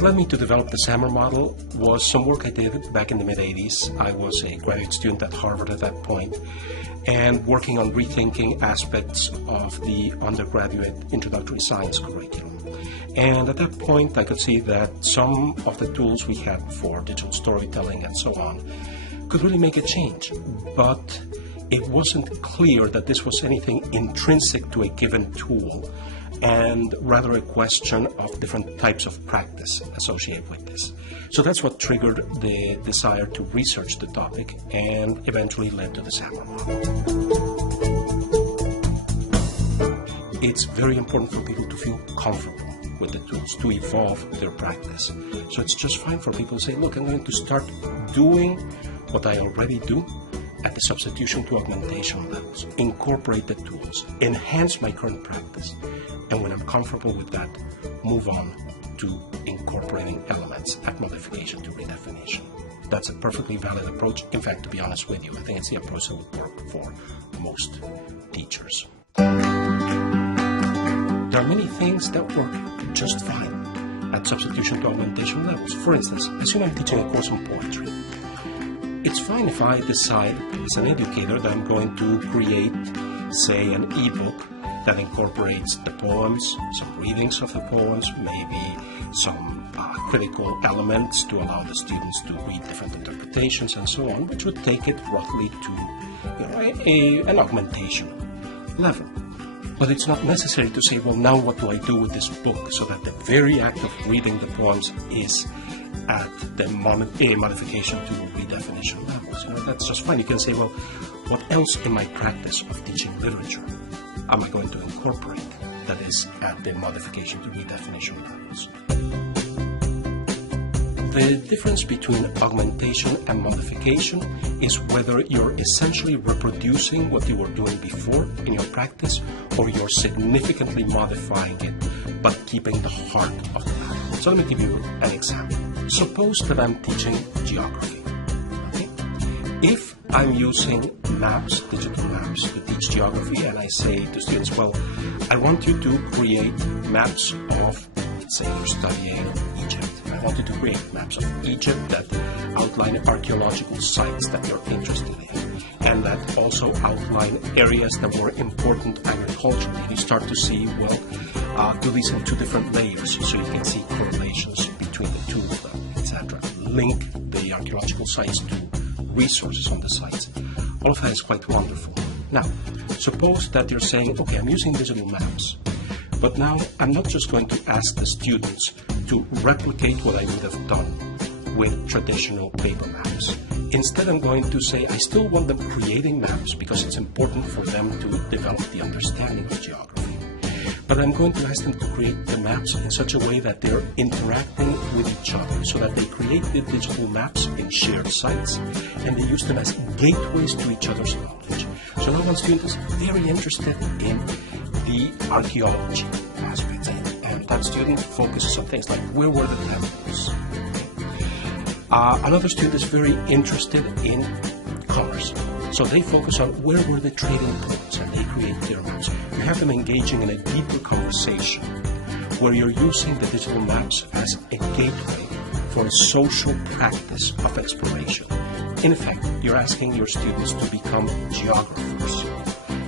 What led me to develop the SAMR model was some work I did back in the mid-'80s. I was a graduate student at Harvard at that point, and working on rethinking aspects of the undergraduate introductory science curriculum. And at that point, I could see that some of the tools we had for digital storytelling and so on could really make a change. But it wasn't clear that this was anything intrinsic to a given tool, and rather a question of different types of practice associated with this. So that's what triggered the desire to research the topic and eventually led to the SAMR model. It's very important for people to feel comfortable with the tools, to evolve their practice. So it's just fine for people to say, look, I'm going to start doing what I already do at the substitution to augmentation levels, incorporate the tools, enhance my current practice, and when I'm comfortable with that, move on to incorporating elements at modification to redefinition. That's a perfectly valid approach. In fact, to be honest with you, I think it's the approach that would work for most teachers. There are many things that work just fine at substitution to augmentation levels. For instance, assume I'm teaching a course on poetry. It's fine if I decide as an educator that I'm going to create, say, an ebook that incorporates the poems, some readings of the poems, maybe some critical elements to allow the students to read different interpretations and so on, which would take it roughly to an augmentation level. But it's not necessary to say, well, now what do I do with this book, so that the very act of reading the poems is at the modification to redefinition levels. That's just fine. You can say, well, what else in my practice of teaching literature am I going to incorporate that is at the modification to redefinition levels? The difference between augmentation and modification is whether you're essentially reproducing what you were doing before in your practice, or you're significantly modifying it but keeping the heart of the matter. So let me give you an example. Suppose that I'm teaching geography. Okay? If I'm using maps, digital maps, to teach geography, and I say to students, well, I want you to create maps of, let's say you're studying Egypt. I want you to create maps of Egypt that outline archaeological sites that you're interested in, and that also outline areas that were important agriculturally. You start to see, well, do these in two different layers, so you can see correlations between the two of them, etc. Link the archaeological sites to resources on the sites. All of that is quite wonderful. Now, suppose that you're saying, okay, I'm using digital maps, but now I'm not just going to ask the students to replicate what I would have done with traditional paper maps. Instead, I'm going to say I still want them creating maps because it's important for them to develop the understanding of geography. But I'm going to ask them to create the maps in such a way that they're interacting with each other, so that they create the digital maps in shared sites, and they use them as gateways to each other's knowledge. So now one student is very interested in the archaeology aspects, and that student focuses on things like, where were the temples? Another student is very interested in commerce. So they focus on where were the trading points, and they create their maps. You have them engaging in a deeper conversation where you're using the digital maps as a gateway for a social practice of exploration. In effect, you're asking your students to become geographers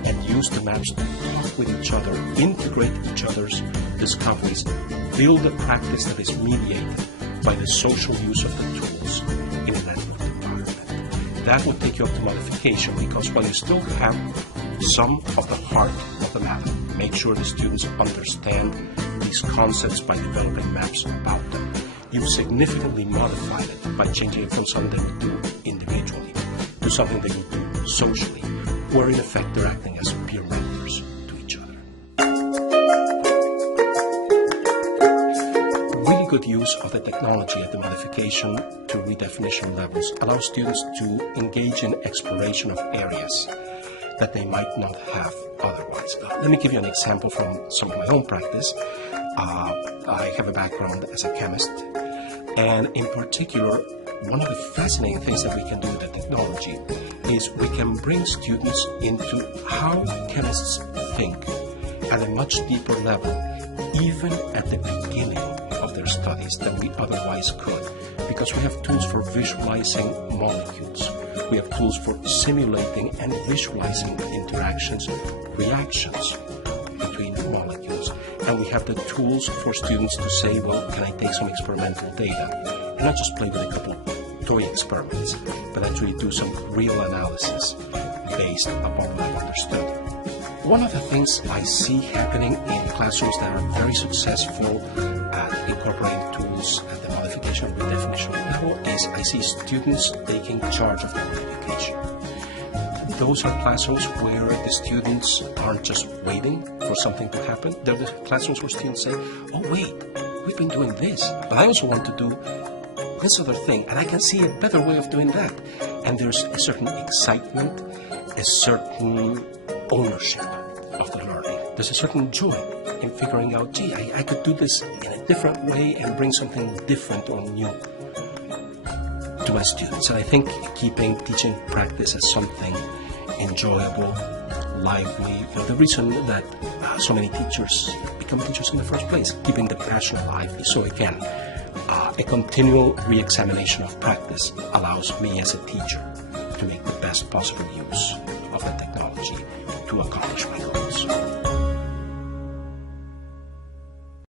and use the maps to talk with each other, integrate each other's discoveries, build a practice that is mediated by the social use of the tools in a network environment. That will take you up to modification, because while you still have some of the heart of the matter, make sure the students understand these concepts by developing maps about them. You've significantly modified it by changing it from something they do individually to something they would do socially, where in effect they're acting as peer mentors to each other. Really good use of the technology at the modification to redefinition levels allows students to engage in exploration of areas that they might not have otherwise. Let me give you an example from some of my own practice. I have a background as a chemist, and in particular, one of the fascinating things that we can do with the technology is we can bring students into how chemists think at a much deeper level, even at the beginning of of their studies than we otherwise could, because we have tools for visualizing molecules. We have tools for simulating and visualizing interactions, reactions between molecules. And we have the tools for students to say, well, can I take some experimental data and not just play with a couple toy experiments, but actually do some real analysis based upon what I've understood. One of the things I see happening in classrooms that are very successful at incorporating tools at the modification and redefinition level is I see students taking charge of the modification. Those are classrooms where the students aren't just waiting for something to happen. They're the classrooms where students say, oh wait, we've been doing this, but I also want to do this other thing, and I can see a better way of doing that. And there's a certain excitement, a certain ownership of the learning. There's a certain joy in figuring out, gee, I could do this in a different way and bring something different or new to my students. And I think keeping teaching practice as something enjoyable, lively, the reason that so many teachers become teachers in the first place, keeping the passion alive. So again, a continual re-examination of practice allows me as a teacher to make the best possible use of the technology to accomplish my goals.